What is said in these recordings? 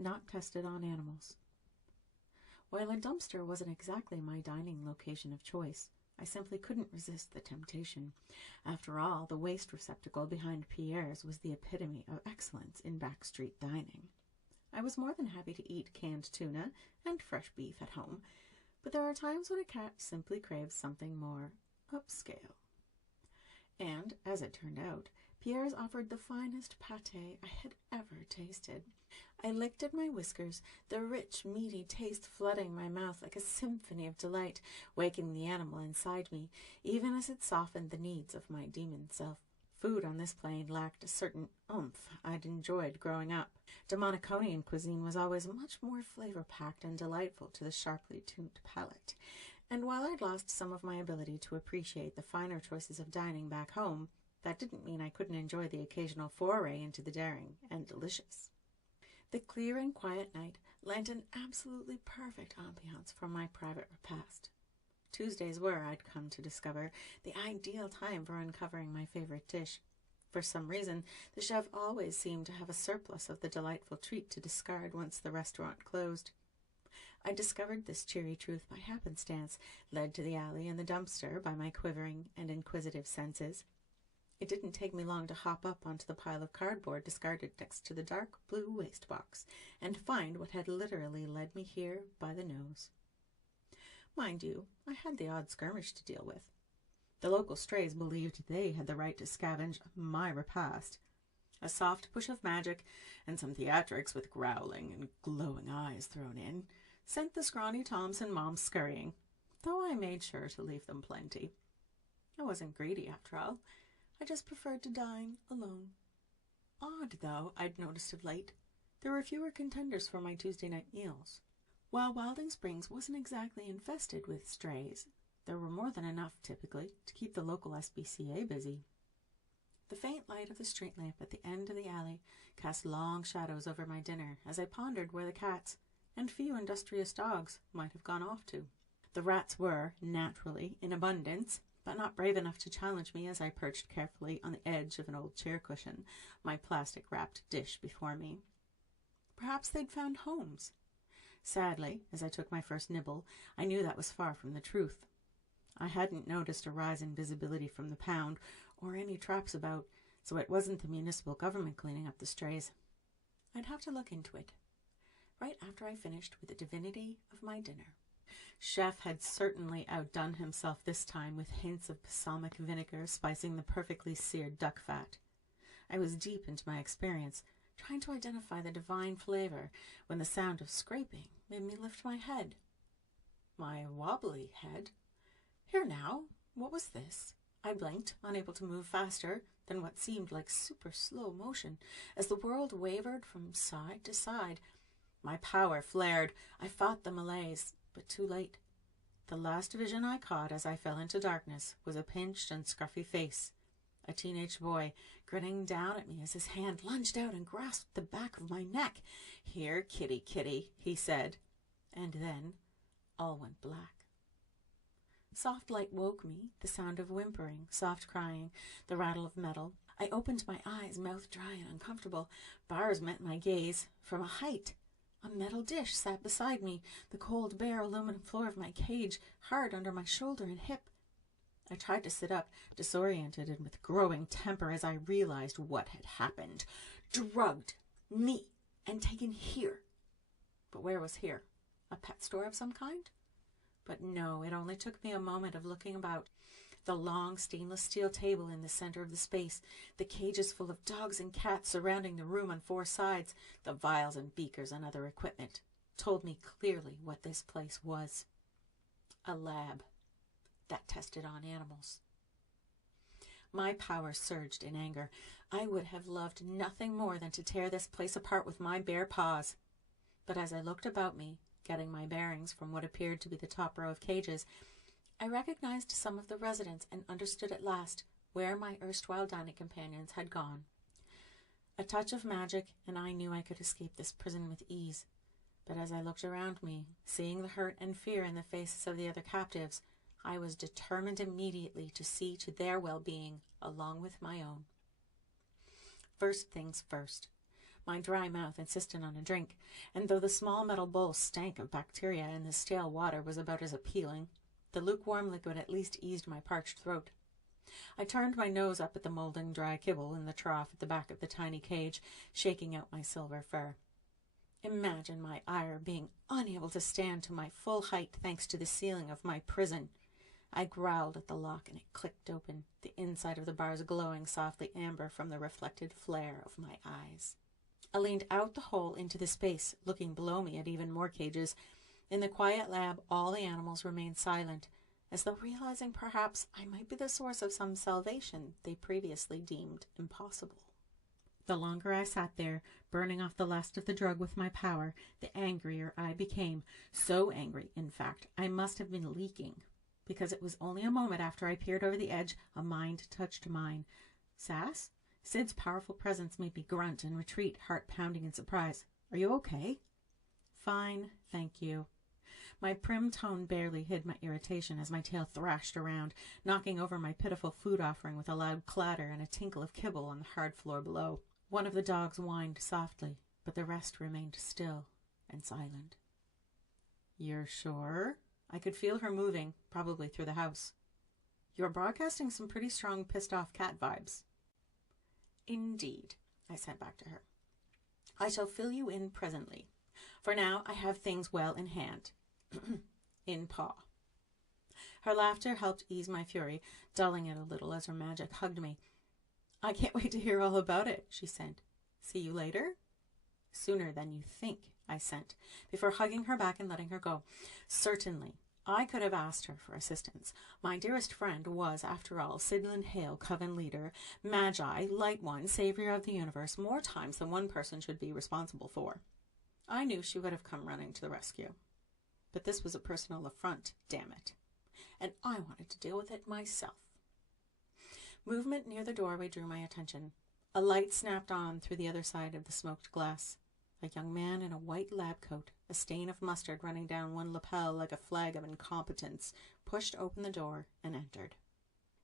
not tested on animals. While a dumpster wasn't exactly my dining location of choice, I simply couldn't resist the temptation. After all, the waste receptacle behind Pierre's was the epitome of excellence in backstreet dining. I was more than happy to eat canned tuna and fresh beef at home, but there are times when a cat simply craves something more upscale. And, as it turned out, Pierre's offered the finest pâté I had ever tasted. I licked at my whiskers, the rich, meaty taste flooding my mouth like a symphony of delight, waking the animal inside me, even as it softened the needs of my demon self. Food on this plane lacked a certain oomph I'd enjoyed growing up. Dominiconian cuisine was always much more flavor-packed and delightful to the sharply tuned palate. And while I'd lost some of my ability to appreciate the finer choices of dining back home, that didn't mean I couldn't enjoy the occasional foray into the daring and delicious. The clear and quiet night lent an absolutely perfect ambiance for my private repast. Tuesdays were, I'd come to discover, the ideal time for uncovering my favorite dish. For some reason, the chef always seemed to have a surplus of the delightful treat to discard once the restaurant closed. I discovered this cheery truth by happenstance, led to the alley and the dumpster by my quivering and inquisitive senses. It didn't take me long to hop up onto the pile of cardboard discarded next to the dark blue waste box and find what had literally led me here by the nose. Mind you, I had the odd skirmish to deal with. The local strays believed they had the right to scavenge my repast. A soft push of magic and some theatrics with growling and glowing eyes thrown in sent the scrawny Toms and Moms scurrying, though I made sure to leave them plenty. I wasn't greedy, after all. I just preferred to dine alone. Odd, though, I'd noticed of late. There were fewer contenders for my Tuesday night meals. While Wilding Springs wasn't exactly infested with strays, there were more than enough, typically, to keep the local SPCA busy. The faint light of the street lamp at the end of the alley cast long shadows over my dinner as I pondered where the cats, and few industrious dogs, might have gone off to. The rats were, naturally, in abundance, but not brave enough to challenge me as I perched carefully on the edge of an old chair cushion, my plastic-wrapped dish before me. Perhaps they'd found homes. Sadly, as I took my first nibble, I knew that was far from the truth. I hadn't noticed a rise in visibility from the pound, or any traps about, so it wasn't the municipal government cleaning up the strays. I'd have to look into it, right after I finished with the divinity of my dinner. Chef had certainly outdone himself this time with hints of balsamic vinegar spicing the perfectly seared duck fat. I was deep into my experience, trying to identify the divine flavor, when the sound of scraping made me lift my head. My wobbly head. Here now, what was this? I blinked, unable to move faster than what seemed like super slow motion, as the world wavered from side to side. My power flared. I fought the malaise, but too late. The last vision I caught as I fell into darkness was a pinched and scruffy face, a teenage boy grinning down at me as his hand lunged out and grasped the back of my neck. "Here, kitty, kitty," he said, and then all went black. Soft light woke me, the sound of whimpering, soft crying, the rattle of metal. I opened my eyes, mouth dry and uncomfortable. Bars met my gaze from a height. A metal dish sat beside me, the cold, bare aluminum floor of my cage hard under my shoulder and hip. I tried to sit up, disoriented and with growing temper as I realized what had happened. Drugged me and taken here. But where was here? A pet store of some kind? But no, it only took me a moment of looking about. The long stainless steel table in the center of the space, the cages full of dogs and cats surrounding the room on four sides, the vials and beakers and other equipment, told me clearly what this place was. A lab that tested on animals. My power surged in anger. I would have loved nothing more than to tear this place apart with my bare paws. But as I looked about me, getting my bearings from what appeared to be the top row of cages, I recognized some of the residents and understood at last where my erstwhile dining companions had gone. A touch of magic, and I knew I could escape this prison with ease. But as I looked around me, seeing the hurt and fear in the faces of the other captives, I was determined immediately to see to their well-being along with my own. First things first. My dry mouth insisted on a drink, and though the small metal bowl stank of bacteria and the stale water was about as appealing, the lukewarm liquid at least eased my parched throat. I turned my nose up at the molding dry kibble in the trough at the back of the tiny cage, shaking out my silver fur. Imagine my ire being unable to stand to my full height thanks to the ceiling of my prison. I growled at the lock and it clicked open, the inside of the bars glowing softly amber from the reflected flare of my eyes. I leaned out the hole into the space, looking below me at even more cages. In the quiet lab, all the animals remained silent, as though realizing perhaps I might be the source of some salvation they previously deemed impossible. The longer I sat there, burning off the last of the drug with my power, the angrier I became. So angry, in fact, I must have been leaking, because it was only a moment after I peered over the edge, a mind touched mine. Sass? Sid's powerful presence made me grunt and retreat, heart pounding in surprise. Are you okay? Fine, thank you. My prim tone barely hid my irritation as my tail thrashed around, knocking over my pitiful food offering with a loud clatter and a tinkle of kibble on the hard floor below. One of the dogs whined softly, but the rest remained still and silent. You're sure? I could feel her moving, probably through the house. You're broadcasting some pretty strong pissed-off cat vibes. Indeed, I sent back to her. I shall fill you in presently. For now, I have things well in hand. In paw. Her laughter helped ease my fury, dulling it a little as her magic hugged me. I can't wait to hear all about it, she said. See you later? Sooner than you think, I sent, before hugging her back and letting her go. Certainly, I could have asked her for assistance. My dearest friend was, after all, Sidlin Hale, Coven leader, Magi, Light One, Savior of the Universe, more times than one person should be responsible for. I knew she would have come running to the rescue. But this was a personal affront, damn it. And I wanted to deal with it myself. Movement near the doorway drew my attention. A light snapped on through the other side of the smoked glass. A young man in a white lab coat, a stain of mustard running down one lapel like a flag of incompetence, pushed open the door and entered.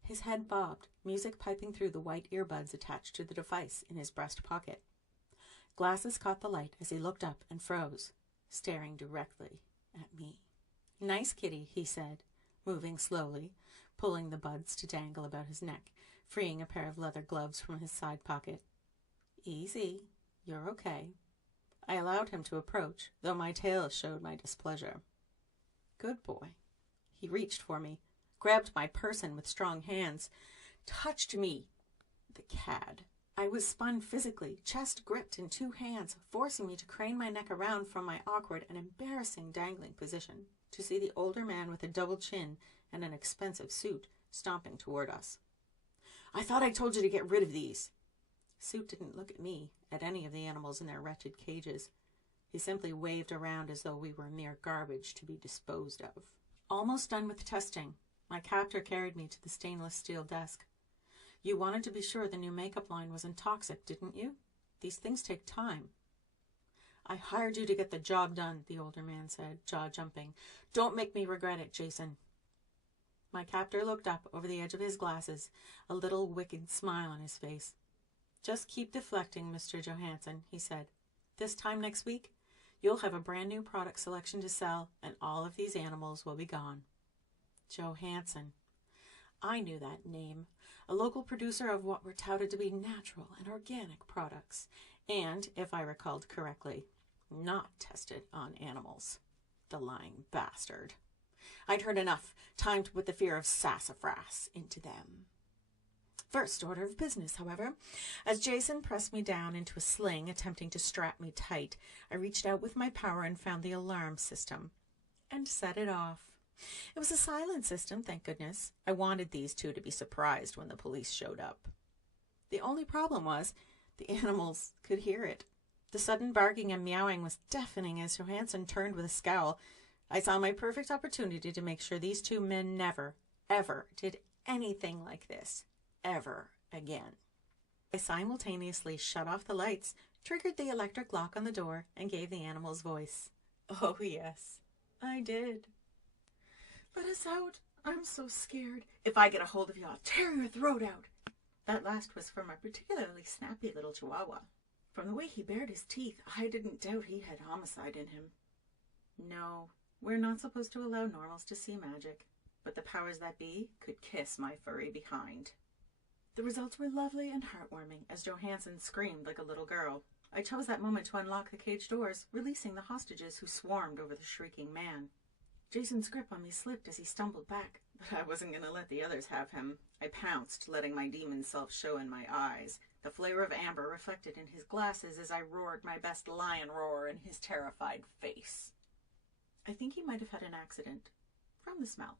His head bobbed, music piping through the white earbuds attached to the device in his breast pocket. Glasses caught the light as he looked up and froze, staring directly at me. Nice kitty, he said, moving slowly, pulling the buds to dangle about his neck, freeing a pair of leather gloves from his side pocket. Easy, you're okay. I allowed him to approach, though my tail showed my displeasure. Good boy. He reached for me, grabbed my person with strong hands, touched me. The cad. I was spun physically, chest gripped in two hands, forcing me to crane my neck around from my awkward and embarrassing dangling position, to see the older man with a double chin and an expensive suit stomping toward us. I thought I told you to get rid of these. Suit didn't look at me, at any of the animals in their wretched cages. He simply waved around as though we were mere garbage to be disposed of. Almost done with testing, my captor carried me to the stainless steel desk. You wanted to be sure the new makeup line wasn't toxic, didn't you? These things take time. I hired you to get the job done, the older man said, jaw jumping. Don't make me regret it, Jason. My captor looked up over the edge of his glasses, a little wicked smile on his face. Just keep deflecting, Mr. Johansson, he said. This time next week, you'll have a brand new product selection to sell, and all of these animals will be gone. Johansson. I knew that name. A local producer of what were touted to be natural and organic products, and, if I recalled correctly, not tested on animals. The lying bastard. I'd heard enough. Time to put the fear of Sassafras into them. First order of business, however. As Jason pressed me down into a sling, attempting to strap me tight, I reached out with my power and found the alarm system, and set it off. It was a silent system, thank goodness. I wanted these two to be surprised when the police showed up. The only problem was, the animals could hear it. The sudden barking and meowing was deafening as Johansson turned with a scowl. I saw my perfect opportunity to make sure these two men never, ever did anything like this. Ever again. I simultaneously shut off the lights, triggered the electric lock on the door, and gave the animals voice. Oh, yes, I did. Let us out. I'm so scared. If I get a hold of you, I'll tear your throat out. That last was from a particularly snappy little chihuahua. From the way he bared his teeth, I didn't doubt he had homicide in him. No, we're not supposed to allow normals to see magic, but the powers that be could kiss my furry behind. The results were lovely and heartwarming as Johansson screamed like a little girl. I chose that moment to unlock the cage doors, releasing the hostages who swarmed over the shrieking man. Jason's grip on me slipped as he stumbled back, but I wasn't going to let the others have him. I pounced, letting my demon self show in my eyes, the flare of amber reflected in his glasses as I roared my best lion roar in his terrified face. I think he might have had an accident, from the smell.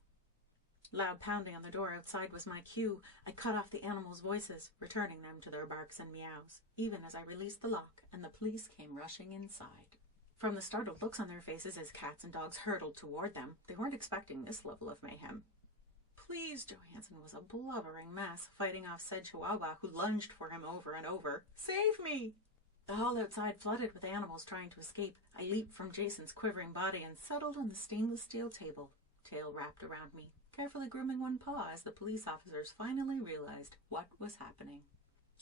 Loud pounding on the door outside was my cue. I cut off the animals' voices, returning them to their barks and meows, even as I released the lock and the police came rushing inside. From the startled looks on their faces as cats and dogs hurtled toward them, they weren't expecting this level of mayhem. Please, Johansson was a blubbering mess, fighting off said chihuahua who lunged for him over and over. Save me! The hall outside flooded with animals trying to escape. I leaped from Jason's quivering body and settled on the stainless steel table, tail wrapped around me, carefully grooming one paw as the police officers finally realized what was happening.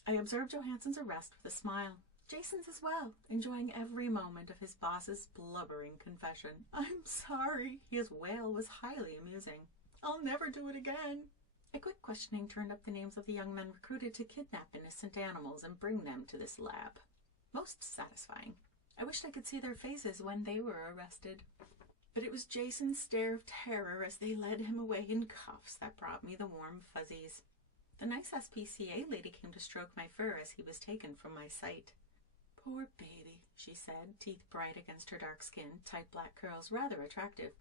I observed Johansson's arrest with a smile. Jason's as well, enjoying every moment of his boss's blubbering confession. I'm sorry. His wail was highly amusing. I'll never do it again. A quick questioning turned up the names of the young men recruited to kidnap innocent animals and bring them to this lab. Most satisfying. I wished I could see their faces when they were arrested. But it was Jason's stare of terror as they led him away in cuffs that brought me the warm fuzzies. The nice SPCA lady came to stroke my fur as he was taken from my sight. Poor baby, she said, teeth bright against her dark skin, tight black curls rather attractive.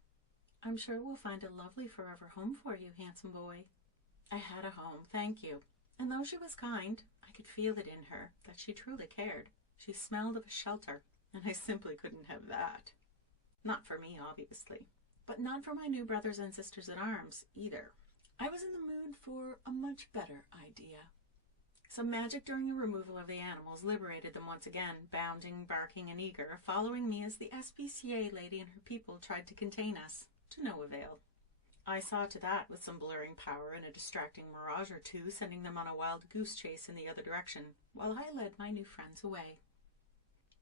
I'm sure we'll find a lovely forever home for you, handsome boy. I had a home, thank you. And though she was kind, I could feel it in her, that she truly cared. She smelled of a shelter, and I simply couldn't have that. Not for me, obviously, but not for my new brothers and sisters in arms, either. I was in the mood for a much better idea. Some magic during the removal of the animals liberated them once again, bounding, barking, and eager, following me as the SPCA lady and her people tried to contain us, to no avail. I saw to that with some blurring power and a distracting mirage or two, sending them on a wild goose chase in the other direction, while I led my new friends away.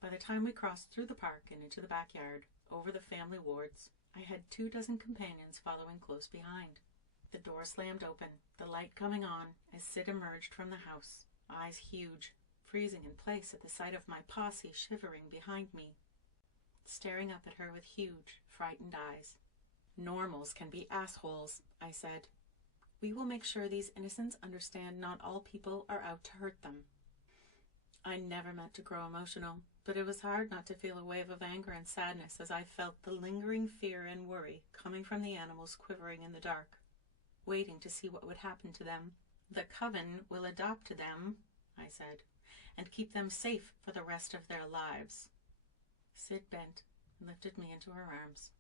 By the time we crossed through the park and into the backyard, over the family wards, I had 24 companions following close behind. The door slammed open, the light coming on as Sid emerged from the house, eyes huge, freezing in place at the sight of my posse shivering behind me, staring up at her with huge, frightened eyes. Normals can be assholes, I said. We will make sure these innocents understand not all people are out to hurt them. I never meant to grow emotional, but it was hard not to feel a wave of anger and sadness as I felt the lingering fear and worry coming from the animals quivering in the dark, waiting to see what would happen to them. The coven will adopt them, I said, and keep them safe for the rest of their lives. Sid bent and lifted me into her arms,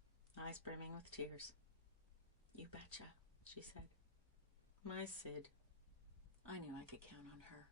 eyes brimming with tears. You betcha, she said. My Sid. I knew I could count on her.